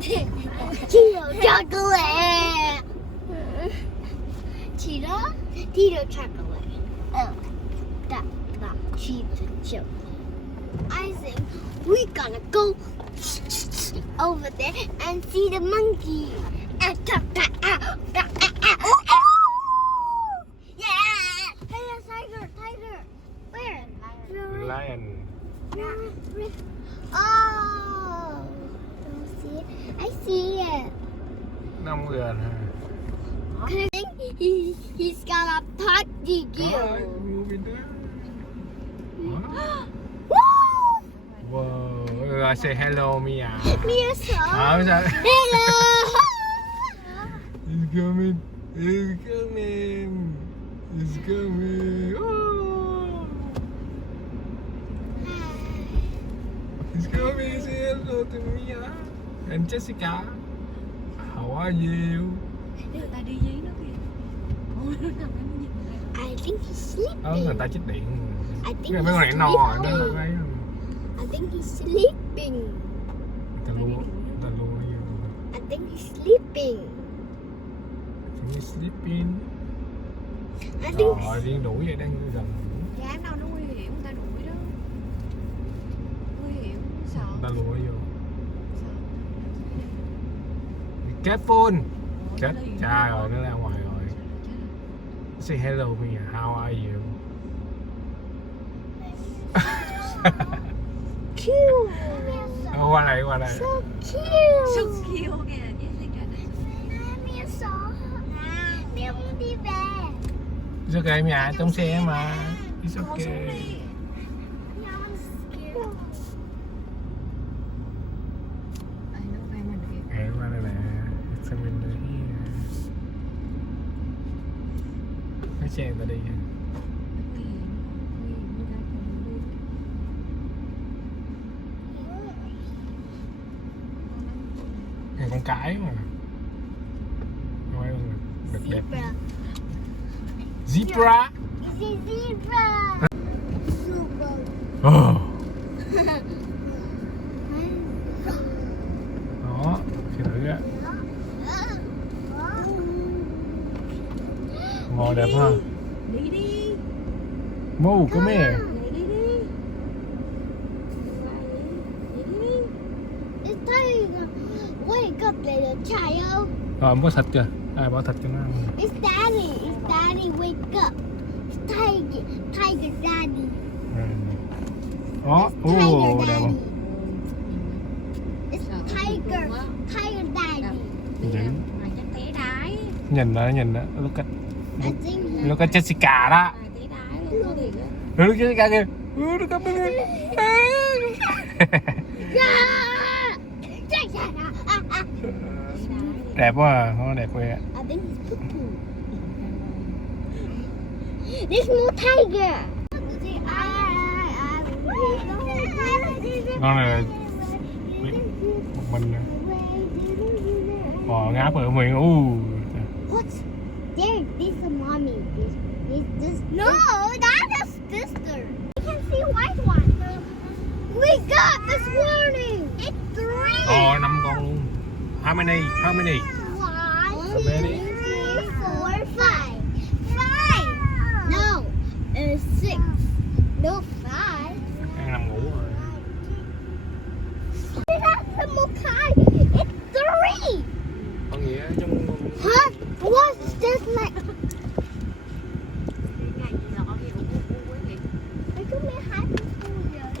Tito chocolate. Tito chocolate. Oh, that Tito chocolate. I think we're gonna go over there and see the monkey. And yeah! Hey, a tiger! Where? Lion. Oh! Don't see it. I see it. Năm gần hả? I think he's got a toddy gill. Wow, I say hello Mia. Mia saw. Hello. It's coming. Oh. It's coming. Say hello to Mia and Jessica. How are you? I think he's sleeping. Người ta chích điện. I think Mấy con này no rồi nó lấy. I think he's sleeping. Ta lùa. I think he's sleeping. He's sleeping. I think. Rồi điên đuổi vậy đang gần. Dạ đâu nó nguy hiểm, người ta đuổi đó. Nguy hiểm, sợ. Ta lùa vô. Be careful. Chết cha rồi nó ra ngoài rồi. Say hello Mia. How are you? Cute. Qua đây. So cute. So cute kìa, Jessica. Mia saw. Mia muốn đi về. It's okay Mia, trong xe mà. It's Con xuống okay. đi. Ai nó về mình kìa. Hey, qua đây nè. It's a window here. Cái xe người ta đi. Nguy hiểm, người ta không đi. Này con cái mà. Coi được đẹp. Zebra. It's a zebra. Super. Oh. Đó, xe thử á. Ngồi đẹp ha. Đi. Mu, come here. Đi. It's tiger. Wake up, little child. Rồi, có thịt kìa. Ai bỏ thịt cho nó ăn. It's daddy, wake up. It's tiger daddy. Đó, Tiger đẹp daddy. không? It's tiger daddy. Vậy. Mà chắc té đái. Nhìn đó, I think lúc cái Jessica đó. Mà té đái luôn, có thiệt á. Lúc Jessica kìa. Lúc cái bên kia. Đẹp quá à, nó đẹp quá à. I think it's poo-poo. There's more tiger. Con này là một mình nè. Ngáp ở miệng. What's there? This is mommy. This. No, that's a sister. I can see a white one. We got this morning. It's 3. 5 con luôn. How many? 1, 2, many? 3, 4, 5. 5. No, it's 6. No, 5. Đang nằm ngủ rồi. That's the Mokai. It's 3. Con gì á trong. Huh? What's this like? Cái ngày gì lọ kìa, u quá kìa. I told me how to school here.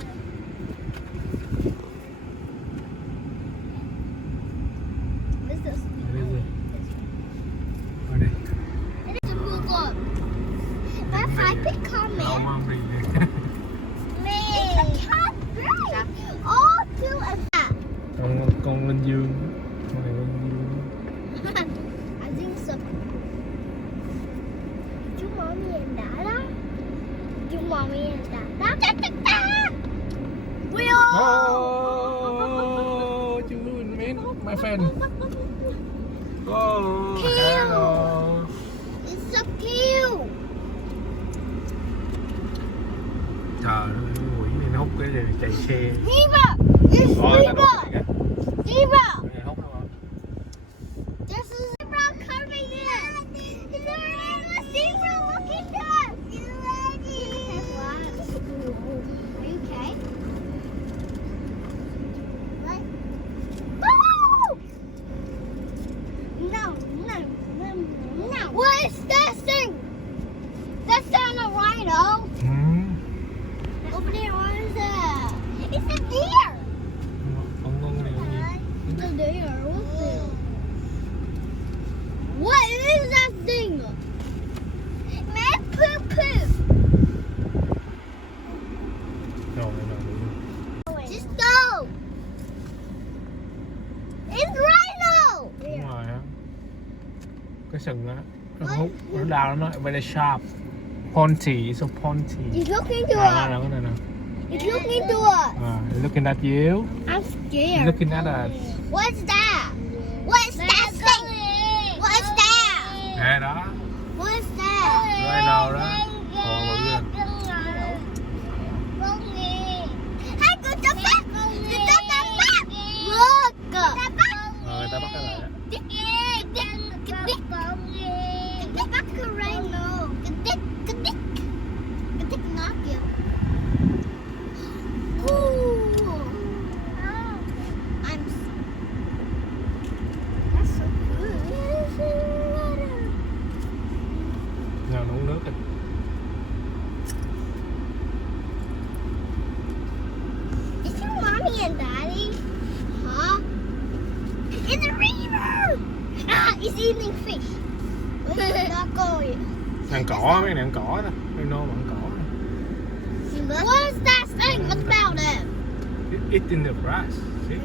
This is. Ở đây. It is a move up. My five big comment. Không đi. Me. It's a cat. Right. All two of that. Con Linh Dương. Con này Linh Dương. I think so. Chú mommy and dada. Chú mommy and dada. Da, da, da. We all. Oh, chú mến my friend. Oh, hello. It's so cute. Trời ơi, quỷ này nó hút cái gì chạy xe. Zebra. It's Rồi, zebra. Zebra. hút It's rhino. Đúng rồi á. Cái sừng á. Nó hút, nó đau nó very sharp. Pointy, so pointy. He's looking to Cái us. này nè. He's looking to us. He's looking at you. I'm He's scared. looking at us. What's that? What's that thing? What's that? Nè đó. What's that? Rhino đó. Ồ, bự kìa. Hey, go to back. Go to the back. Look. Người ta bắt cái lại. Cái bắt cái rhino. Cái đích nó kìa. That's so good. Nào nó uống nước kìa. Is your mommy and daddy? Huh? In the river! Ah, it's eating fish. Not going. Ăn cỏ, mấy này ăn cỏ đó. Rhino mà ăn cỏ. What's that thing? What about it? It in the grass. See?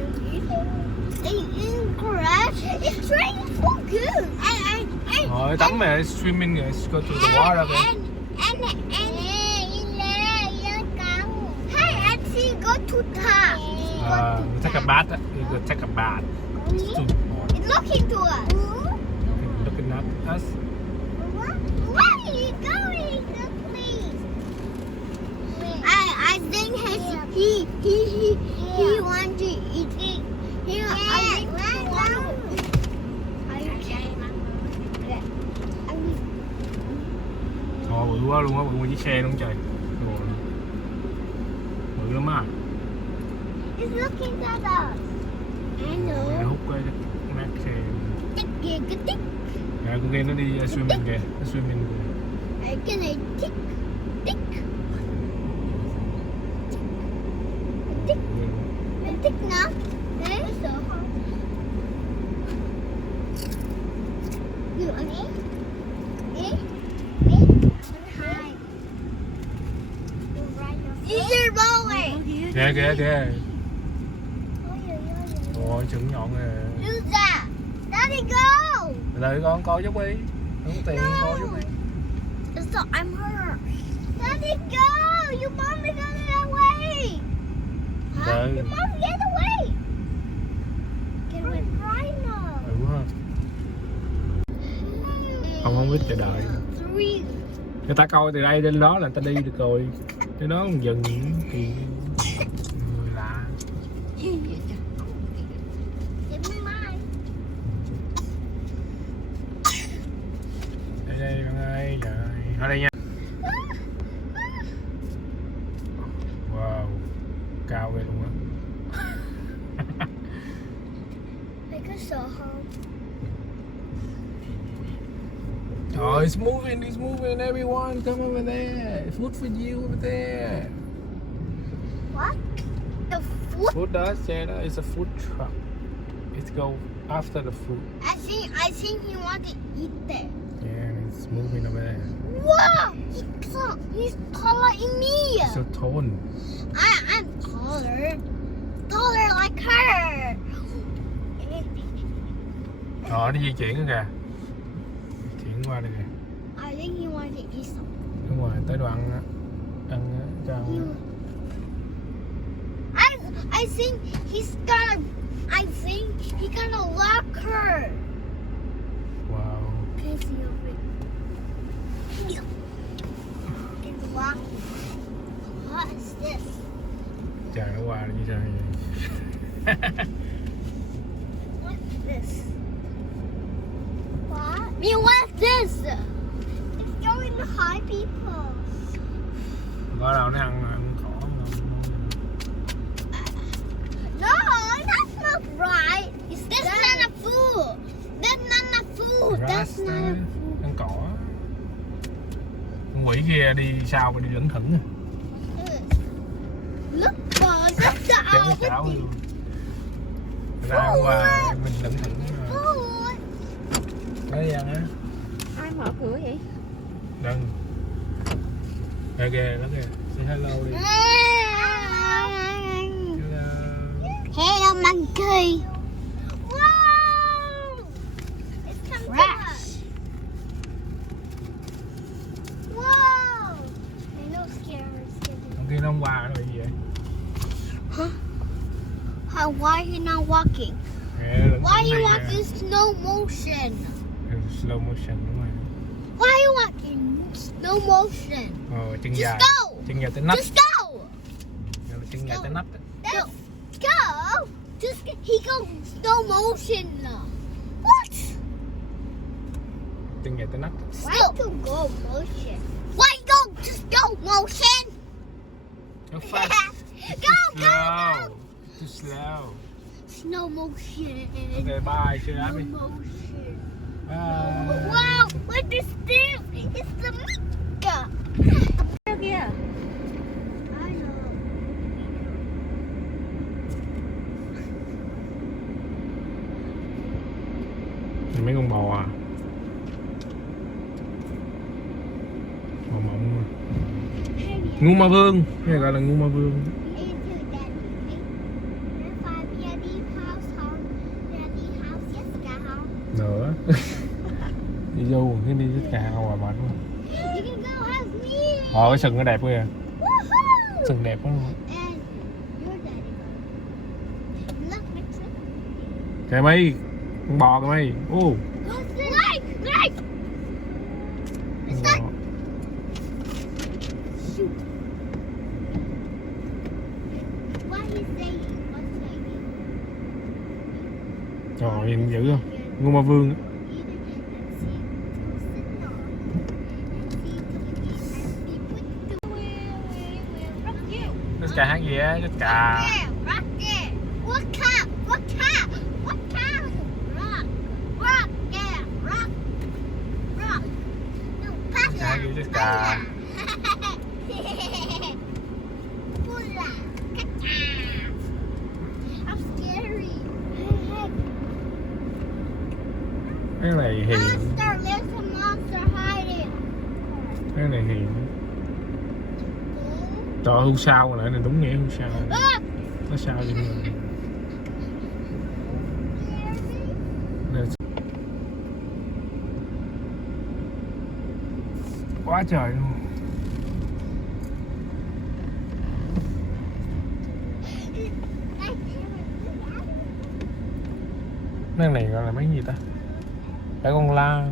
They eating grass. It's raining so good. Rồi tắm mà swimming rồi, go to the water kìa. Hey, and she go to top. Take a bath. You go take a bath. It's too hot. It's looking to us. Looking at us. Where are you going? Look, please. I think he wants to eat it. I think Ồ, bự quá luôn á, bự nguyên chiếc xe luôn trời. Ồ, bự lắm á. It's looking at us. I Nó know. hút cái mát xe. Tích kìa, cái tích. Nè, con kia nó đi swimming kìa, nó swimming kìa. Cái này tích. Tích. Tích. Cái tích nó. Đấy, sợ không? Dựa đấy. Đấy. Đấy. Hai. Is your boy? Kìa, kìa, kìa. Ôi, trứng nhọn kìa. Luza, Daddy go! Đợi con coi giúp đi. Không có tiền coi giúp đi. So I'm hurt. Daddy go! You mom is on the way! Huh? Đợi. You mom get away! Get away right now. Ừ ha. Không biết chờ đợi. Three. Người ta coi từ đây đến đó là người ta đi được rồi. Cái đó còn dừng thì người lạ. Give me mine. Đây con ơi, trời. Ở đây nha. Wow, cao ghê luôn á. Make us so home. Oh, it's moving, everyone, come over there. Food for you over there. What? The food? Food does, yeah, it's a food truck. It's go after the food. I think he wants to eat there. Yeah, it's moving over there. Wow! He's taller than me. So tall. I'm taller. Taller like her. Nó di chuyển nữa kìa. Di chuyển qua đây kìa. I think he wants to eat something. Đúng rồi, tới đoạn ăn cho ăn. I think he's gonna lock her. Wow. Can see over it. It's locked. What is this? Trời nó qua như sao vậy? What's this? What? Me, what's this? It's going to hide people. Có đâu nó ăn cỏ không? No, that's not right. That's not a food. That's not a food. That's not a food. Ăn cỏ. Con quỷ kia đi sao mà đi lững thững à? Look, look Chạy nó chảo the luôn. Ra qua mình lững thững. food. Đấy ăn á. Ai mở cửa vậy? Đừng. Kìa kìa, nó kìa. Say hello đi. Hello. Hello, monkey. Wow. walking? Why Why are you walking slow motion? Slow motion đúng rồi. Why are you walking slow motion? Chân Just dài. go. Chân dài tới nách. Just go. Chân dài tới nách. Let's go. Just he goes slow motion. What? Chân dài tới nách. Why to go motion? Why go? Just go motion. Go fast. Go, Too go, slow. go. Too slow. Slow motion. Okay, bye. Say happy. Slow motion. Bye. Wow, what is this? It's the Mika. kìa. I know. Mấy con bò à? Bò mộng. Ngu ma vương. Cái này gọi là ngu ma vương. Nữa. Đi vô cái đi tất cả ngoài mệt quá. Cái sừng nó đẹp kìa. Sừng đẹp quá. Kìa mày, con bò kìa mày. Ô. Trời nhìn dữ không? Ngu ma vương. Jessica hát gì á? Jessica. Hát gì Jessica? Cái này hiền. Cái này hiền. Trời hưu sao lại này đúng nghĩa hưu sao. Nó sao vậy mình. Quá trời luôn. Cái này gọi là mấy gì ta? Cái con la.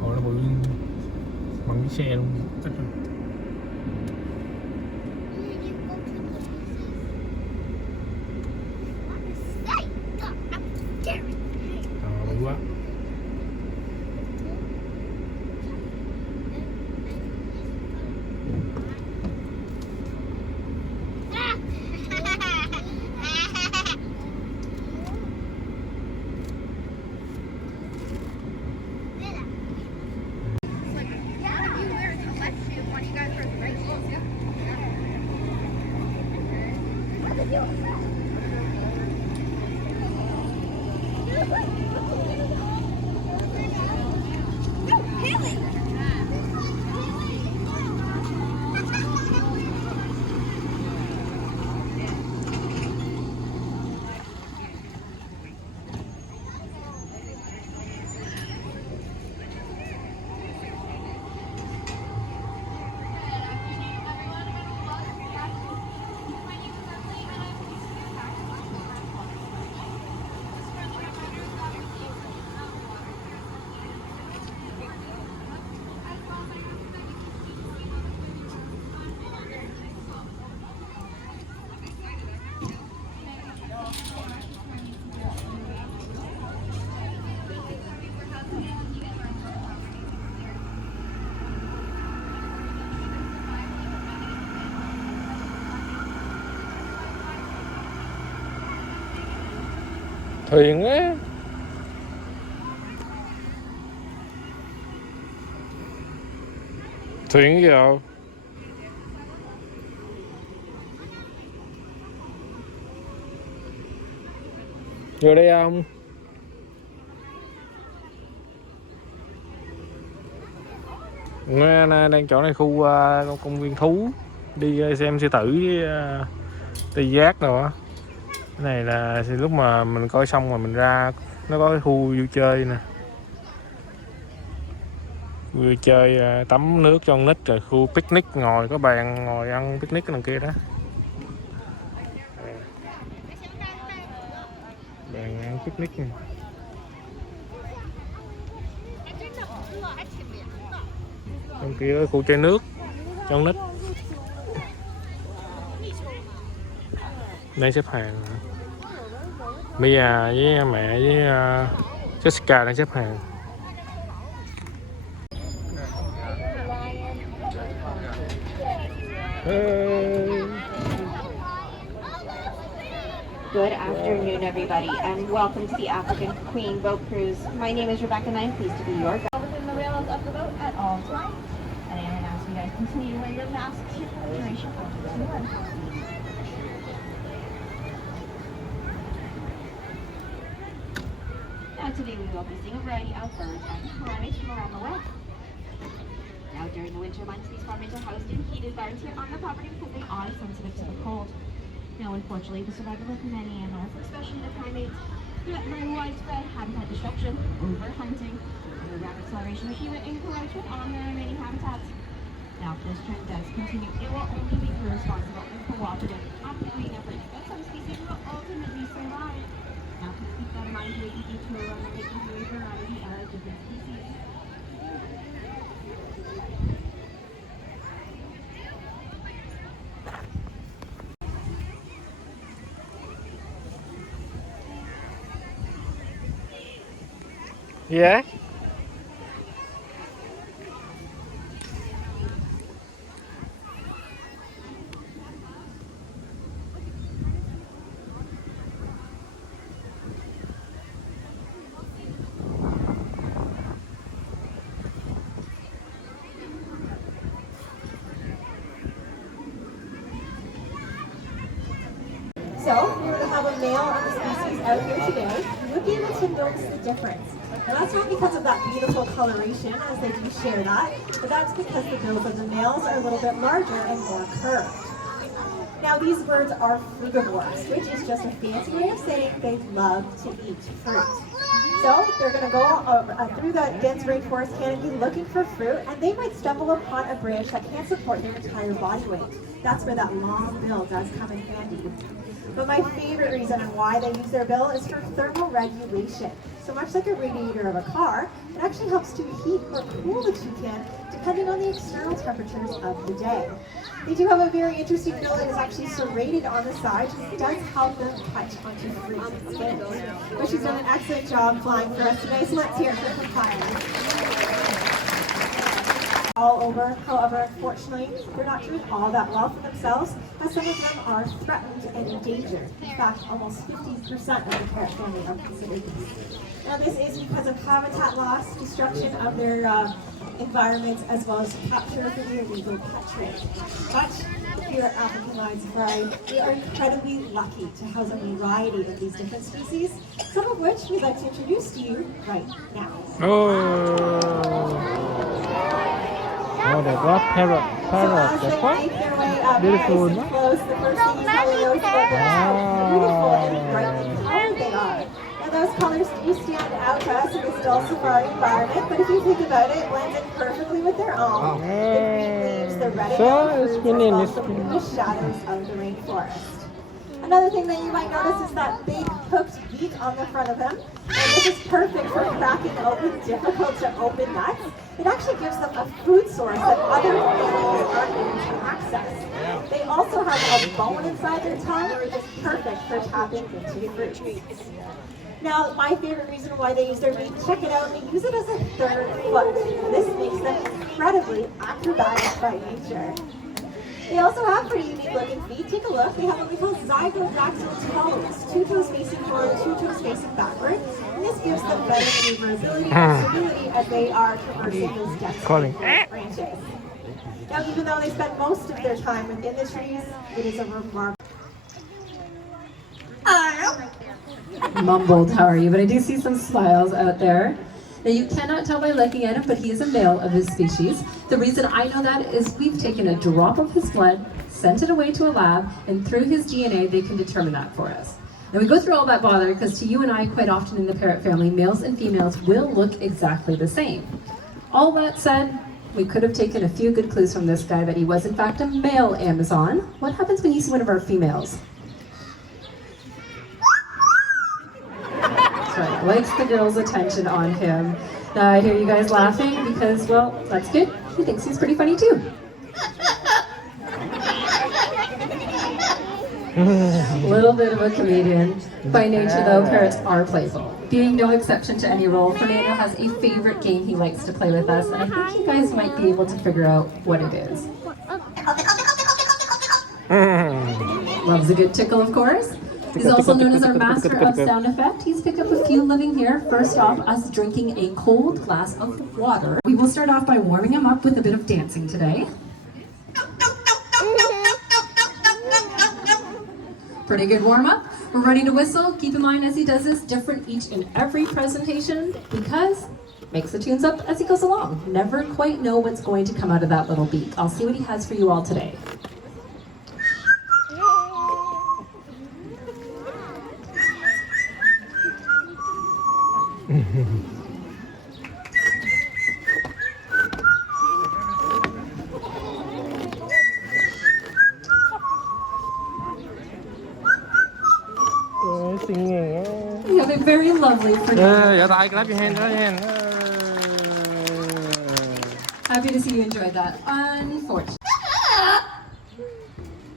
Nó bự bằng cái xe luôn. Bự quá. Thuyền á. Thuyền gì đâu? Vô đây không? Nghe đang chỗ này khu công viên thú. Đi xem sư tử với tê giác rồi á. Cái này là lúc mà mình coi xong rồi mình ra nó có cái khu vui chơi nè. Vừa chơi tắm nước cho con nít, rồi khu picnic ngồi có bàn ngồi ăn picnic cái đằng kia đó. Bàn ăn picnic này. Trong kia có khu chơi nước cho con nít. Đây xếp hàng. Mia với mẹ với Jessica đang xếp hàng. Good afternoon, everybody, and welcome to the African Queen Boat Cruise. My name is Rebecca, and I'm pleased to be your guide. Within the railings of the boat at all times, and I'm going to ask you guys to continue to wear your masks for the duration of the tour. Now, today we will be seeing a variety of birds and primates from around the world. Now, during the winter months, these primates are housed in heated gardens here on the property because they are sensitive to the cold. Now, unfortunately, the survival of many animals, especially the primates, threaten by widespread habitat destruction, overhunting, and the rapid acceleration of human encroachment on their remaining habitats. Now, if this trend does continue, it will only be through responsible and cooperative operating efforts that some species will ultimately survive. Now, please keep that in mind when you do tour around and making a variety of different species. Yeah. So, if we were to have a male of the species out here today, you would be able to notice the difference. Now that's not because of that beautiful coloration, as they do share that, but that's because the bills of the males are a little bit larger and more curved. Now these birds are frugivores, which is just a fancy way of saying they love to eat fruit. So they're going to go through the dense rainforest canopy looking for fruit, and they might stumble upon a branch that can't support their entire body weight. That's where that long bill does come in handy. But my favorite reason and why they use their bill is for thermal regulation. So much like a radiator of a car, it actually helps to heat or cool the toucan depending on the external temperatures of the day. They do have a very interesting bill that is actually serrated on the side, which does help them catch onto fruit and skin. But she's done an excellent job flying for us today, so let's hear it for compliance. All over, however, unfortunately, they're not doing all that well for themselves, as some of them are threatened and endangered. In fact, almost 50% of the parrot family are considered these. Now this is because of habitat loss, destruction of their environments, as well as capture for the illegal pet trade. But here at African Lion Safari, we are incredibly lucky to house a variety of these different species, some of which we'd like to introduce to you right now. Oh, they've got parrot. So as they make their way up Beautiful, nice and close, the first thing you probably notice about how beautiful and brightly colored they are. Now those colors do stand out to us in this dull safari environment, but if you think about it, it blends in perfectly with their own. The green leaves, the red and yellow fruits, as well as the bluish shadows of the rainforest. Another thing that you might notice is that big hooked beak on the front of him. And this is perfect for cracking open difficult to open nuts. It actually gives them a food source that other animals aren't able to access. They also have a bone inside their tongue, which is perfect for tapping into fruits. Now, my favorite reason why they use their beak, check it out, they use it as a third foot. This makes them incredibly acrobatic by nature. They also have pretty unique looking feet. Take a look. They have what we call zygodactyl toes, 2 toes facing forward, 2 toes facing backward. And this gives them better maneuverability and stability as they are traversing those dense branches. Now, even though they spend most of their time within the trees, it is a remarkable. Mumbled, how are you? But I do see some smiles out there. Now you cannot tell by looking at him, but he is a male of his species. The reason I know that is we've taken a drop of his blood, sent it away to a lab, and through his DNA they can determine that for us. And we go through all that bother because to you and I, quite often in the parrot family, males and females will look exactly the same. All that said, we could have taken a few good clues from this guy that he was in fact a male Amazon. What happens when you see one of our females? That's right, likes the girls' attention on him. Now I hear you guys laughing because, well, that's good. He thinks he's pretty funny too. Little bit of a comedian. By nature though, parrots are playful. Being no exception to any rule, Fernando has a favorite game he likes to play with us, and I think you guys might be able to figure out what it is. Loves a good tickle, of course. He's also known as our master of sound effect. He's picked up a few living here. First off, us drinking a cold glass of water. We will start off by warming him up with a bit of dancing today. Pretty good warm-up. We're ready to whistle. Keep in mind as he does this, different each and every presentation because makes the tunes up as he goes along. Never quite know what's going to come out of that little beak. I'll see what he has for you all today. You have a very lovely Fernando. Clap your hand, clap your hand. Happy to see you enjoyed that. Unfortunately.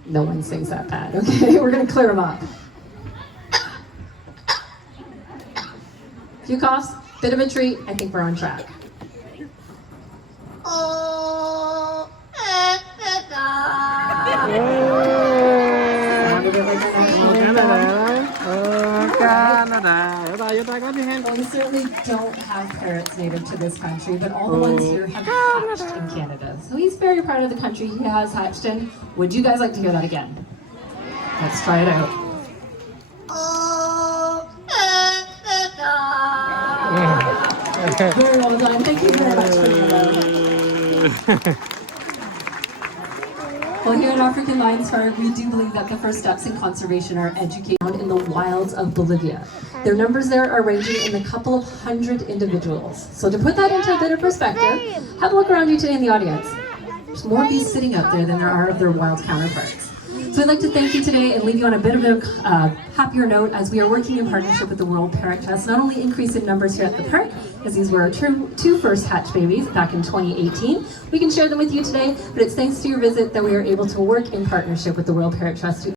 No one sings that bad, okay? We're gonna clear them up. Few coughs, bit of a treat. I think we're on track. Sounded it like a national anthem. Well, we certainly don't have parrots native to this country, but all the ones here have hatched in Canada. So he's very proud of the country he has hatched in. Would you guys like to hear that again? Let's try it out. Very well done. Thank you very much for your love. Well, here at African Lions Park, we do believe that the first steps in conservation are education in the wilds of Bolivia. Their numbers there are ranging in a couple of hundred individuals. So to put that into a bit of perspective, have a look around you today in the audience. There's more bees sitting out there than there are of their wild counterparts. So I'd like to thank you today and leave you on a bit of a happier note as we are working in partnership with the World Parrot Trust, not only increase in numbers here at the park, as these were our two first hatch babies back in 2018. We can share them with you today, but it's thanks to your visit that we are able to work in partnership with the World Parrot Trust.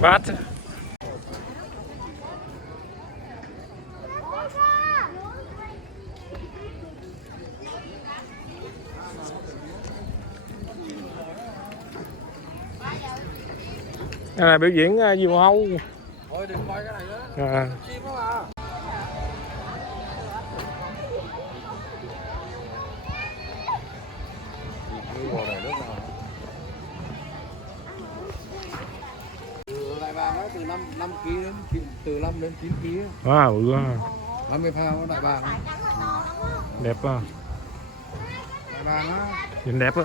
What? Đây là biểu diễn diều hâu. Thôi đừng coi cái này nữa. Chim đó à. Đại bàng nó từ 5 kg đến từ 5 đến 9 kg. Wow, bự quá. 50 pound đại bàng. Đẹp quá. Đại bàng á. Nhìn đẹp á.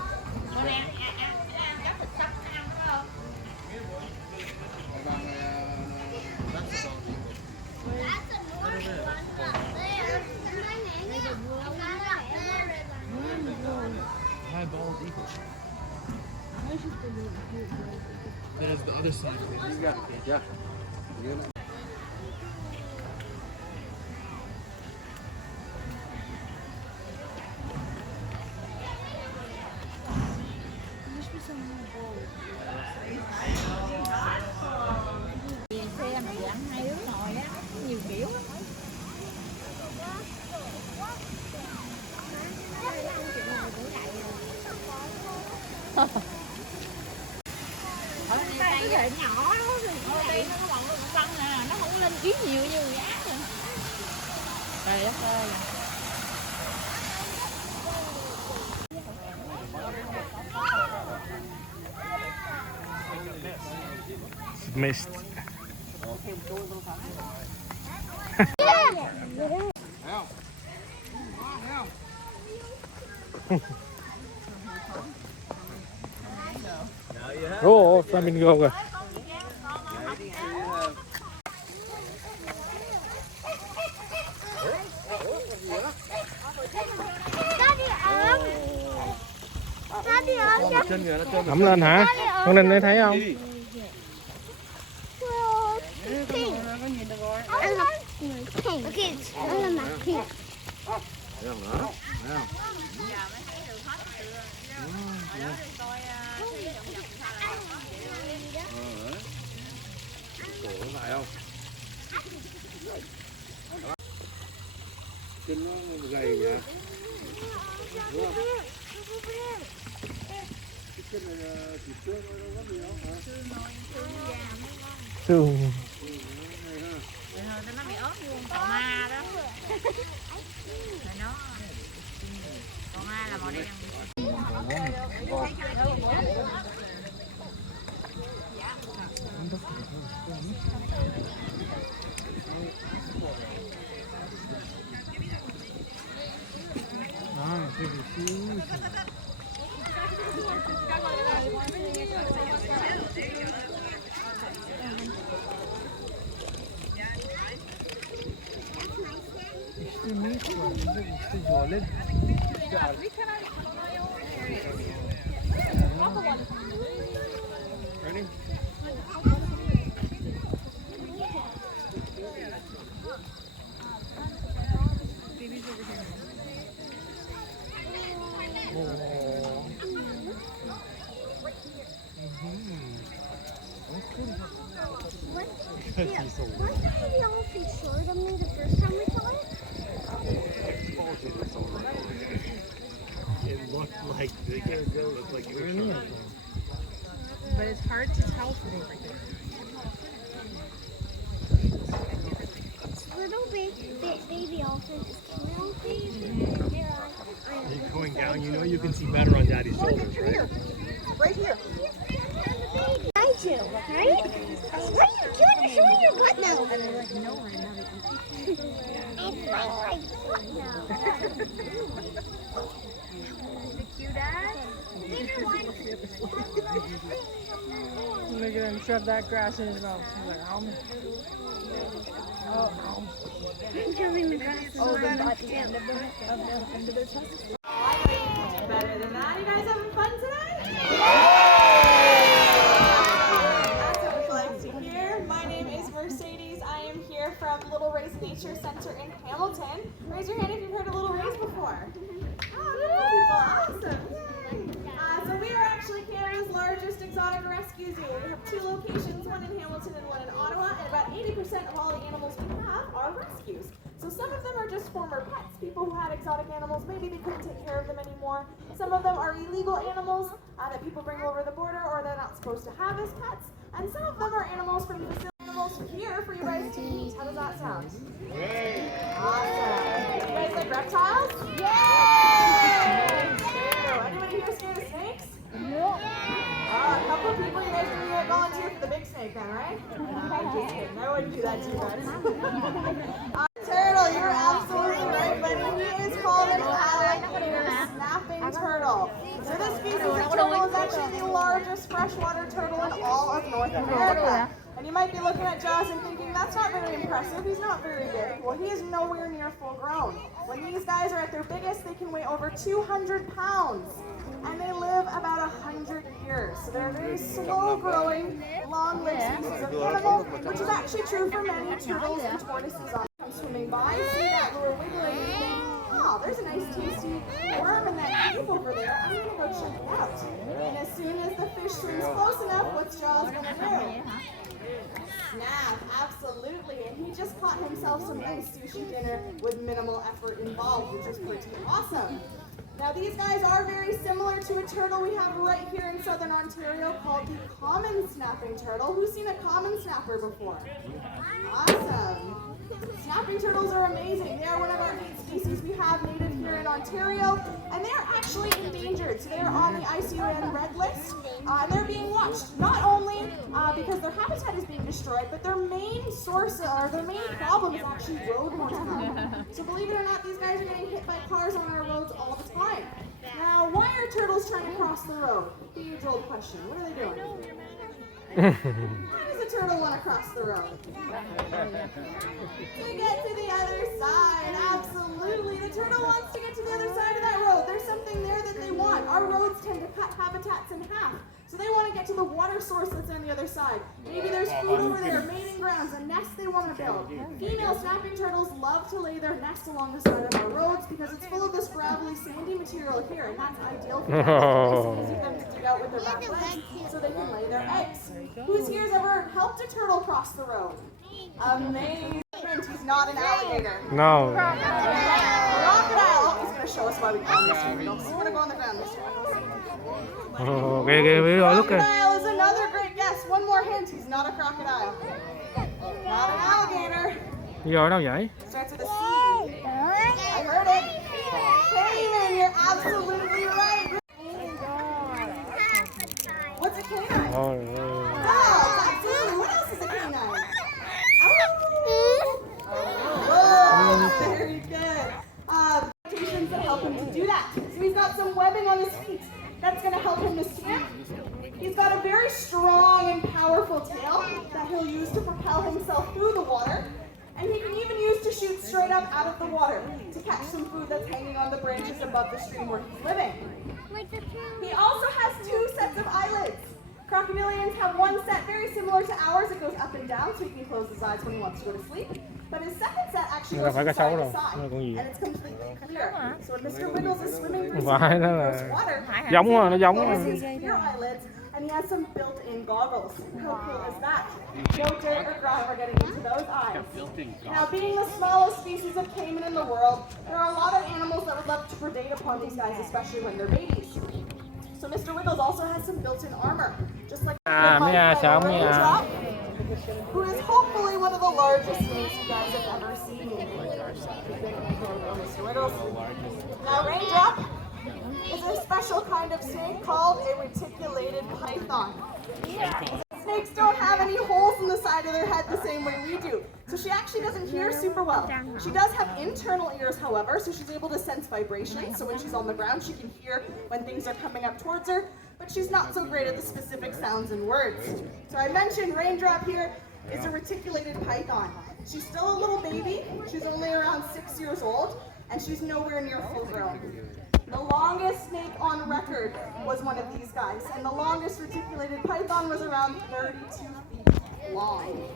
There's the other side. You got it. Yeah. Xe mà dặn 2 đứa ngồi á, nhiều kiểu á. Tay cái nhỏ đó thì tay nó còn băng nè, nó không lên ký nhiều như người ác rồi. Trời đất ơi. Missed. Oh, flamingo rồi. Ẩm lên hả? Con Ninh thấy không? Lại không? Chân nó gầy vậy. Đúng không? Cái chân này là chỉ xương thôi, đâu có gì đâu hả? Xương. Nó bị ốm luôn, cò ma đó. Là nó. Cò ma là màu đen. Ready? It looked like it But it's hard to tell from over here. Little baby elephants. You're going down, you know you can see better on Daddy's shoulders, right? Right here. I do, right? What are you doing? Show me your butt now. It's my butt now. Cute ass. Look at him shove that grass in his mouth. He's like, I'm shoving the grass in my mouth too. Better than that. You guys having fun today? That's what we like to hear. My name is Mercedes. I am here from Little Rays Nature Center in Hamilton. Raise your hand if you've heard of Little Rays before. Oh, people, awesome. So we are actually Canada's largest exotic rescue zoo. We have 2 locations, one in Hamilton and one in Ottawa, and about 80% of all the animals we have are rescues. So some of them are just former pets, people who had exotic animals, maybe they couldn't take care of them anymore. Some of them are illegal animals that people bring over the border or they're not supposed to have as pets. And some of them are animals from animals here for you guys to meet. How does that sound? Yay! Awesome. You guys like reptiles? Yay! Anybody here scared of snakes? No. A couple of people, you guys are going to volunteer for the big snake then, right? Just kidding. I wouldn't do that to you guys. Turtle, you're absolutely right, buddy. He is called an alligator snapping turtle. So this species of turtle is actually the largest freshwater turtle in all of North America. And you might be looking at Jaws and thinking, that's not very impressive, he's not very big. Well, he is nowhere near full grown. When these guys are at their biggest, they can weigh over 200 pounds. And they live about 100 years. So they're a very slow-growing, long-lived species of animal, which is actually true for many turtles and tortoises on swimming by. See that lure wiggling? Oh, there's a nice tasty worm in that cave over there. I'm gonna go check it out. And as soon as the fish swims close enough, what's Jaws gonna do? Snap, absolutely. And he just caught himself some nice sushi dinner with minimal effort involved, which is pretty awesome. Now these guys are very similar to a turtle we have right here in southern Ontario called the common snapping turtle. Who's seen a common snapper before? Awesome. Snapping turtles are amazing. They are one of our 8 species we have native here in Ontario, and they are actually endangered. So they are on the ICUN red list, and they're being watched not only because their habitat is being destroyed, but their main source or their main problem is actually road mortality. So believe it or not, these guys are getting hit by cars on our roads all the time. Now, why are turtles trying to cross the road? The age-old question. What are they doing? Why does a turtle want to cross the road? To get to the other side, absolutely. The turtle wants to get to the other side of that road. There's something there that they want. Our roads tend to cut habitats in half. So they want to get to the water source that's on the other side. Maybe there's food over there, mating grounds, a nest they want to build. Female snapping turtles love to lay their nests along the side of our roads because it's full of this gravelly, sandy material here, and that's ideal for them. It's easy for them to dig out with their back legs so they can lay their eggs. Who's here has ever helped a turtle cross the road? Amazing. He's not an alligator. No. Crocodile. Oh, he's going to show us why we call this one. We're going to go on the ground, Mr. Crocodile is another great guess. One more hint. He's not a crocodile. Not an alligator. Starts with a C. I heard it. Caiman, you're absolutely right. What's a canine? Dogs, absolutely. What else is a canine? Oh, very good. Adaptations that help him to do that. So he's got some webbing on his feet. That's going to help him to swim. He's got a very strong and powerful tail that he'll use to propel himself through the water. And he can even use to shoot straight up out of the water to catch some food that's hanging on the branches above the stream where he's living. He also has 2 sets of eyelids. Crocodilians have one set very similar to ours. It goes up and down so he can close his eyes when he wants to go to sleep. But his second set actually goes from side to side, and it's completely clear. So when Mr. Wiggles is swimming through water, he has these clear eyelids, and he has some built-in goggles. How cool is that? No dirt or grime are getting into those eyes. Now, being the smallest species of caiman in the world, there are a lot of animals that would love to predate upon these guys, especially when they're babies. So Mr. Wiggles also has some built-in armor, just like Raindrop, who is hopefully one of the largest snakes you guys have ever seen. Mr. Wiggles. Now Raindrop is a special kind of snake called a reticulated python. Snakes don't have any holes in the side of their head the same way we do. So she actually doesn't hear super well. She does have internal ears, however, so she's able to sense vibrations. So when she's on the ground, she can hear when things are coming up towards her, but she's not so great at the specific sounds and words. So I mentioned Raindrop here is a reticulated python. She's still a little baby. She's only around 6 years old, and she's nowhere near full grown. The longest snake on record was one of these guys, and the longest reticulated python was around 32 feet long.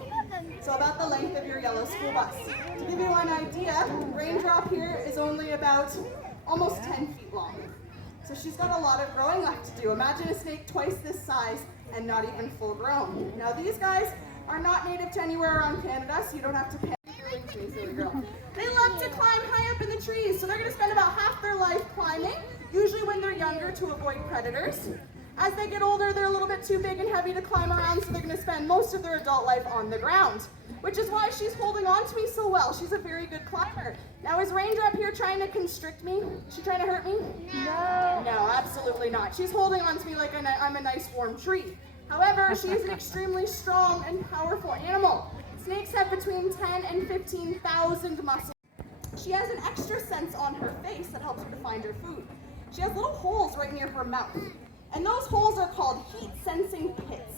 So about the length of your yellow school bus. To give you an idea, Raindrop here is only about almost 10 feet long. So she's got a lot of growing left to do. Imagine a snake twice this size and not even full grown. Now these guys are not native to anywhere around Canada, so you don't have to pay. They love to climb high up in the trees, so they're going to spend about half their life climbing, usually when they're younger to avoid predators. As they get older, they're a little bit too big and heavy to climb around, so they're going to spend most of their adult life on the ground, which is why she's holding on to me so well. She's a very good climber. Now, is Raindrop here trying to constrict me? Is she trying to hurt me? No. No, absolutely not. She's holding on to me like I'm a nice warm tree. However, she is an extremely strong and powerful animal. Snakes have between 10 and 15,000 muscles. She has an extra sense on her face that helps her to find her food. She has little holes right near her mouth, and those holes are called heat-sensing pits.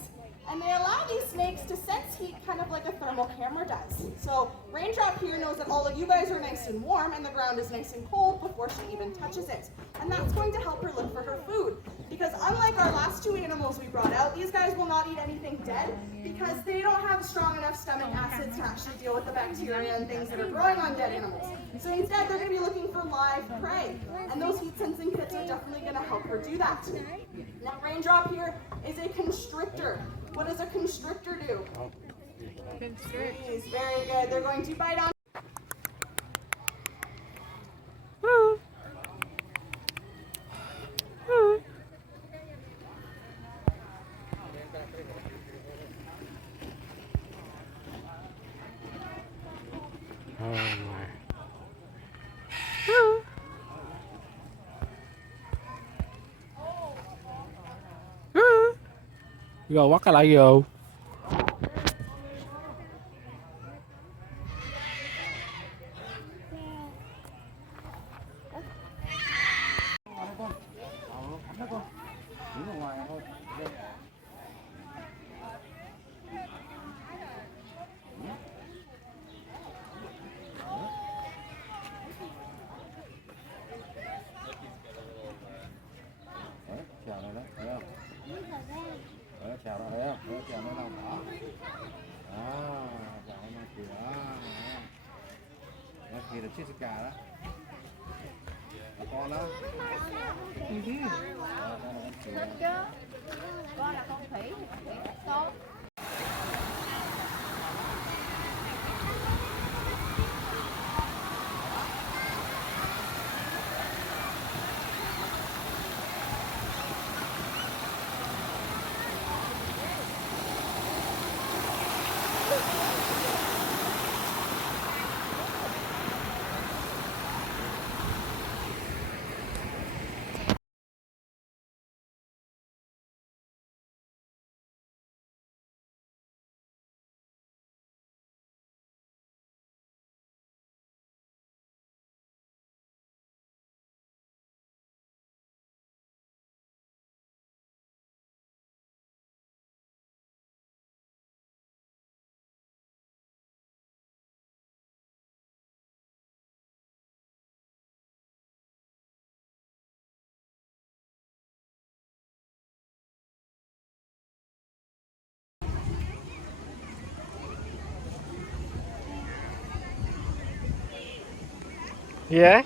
And they allow these snakes to sense heat kind of like a thermal camera does. So Raindrop here knows that all of you guys are nice and warm and the ground is nice and cold before she even touches it. And that's going to help her look for her food. Because unlike our last 2 animals we brought out, these guys will not eat anything dead because they don't have strong enough stomach acids to actually deal with the bacteria and things that are growing on dead animals. So instead they're going to be looking for live prey. And those heat-sensing pits are definitely going to help her do that. Now Raindrop here is a constrictor. What does a constrictor do? Constrict. Very good. They're going to bite on. Vô quắt cái lại vô. Chào này đó, thấy không? Đấy, chào đó, thấy không? Đấy, chào nó nào đó. Đó, chào nó kìa. Nó kìa được chiếc cà đó. Là con đó. Con là con khỉ, khỉ tốt. Yeah?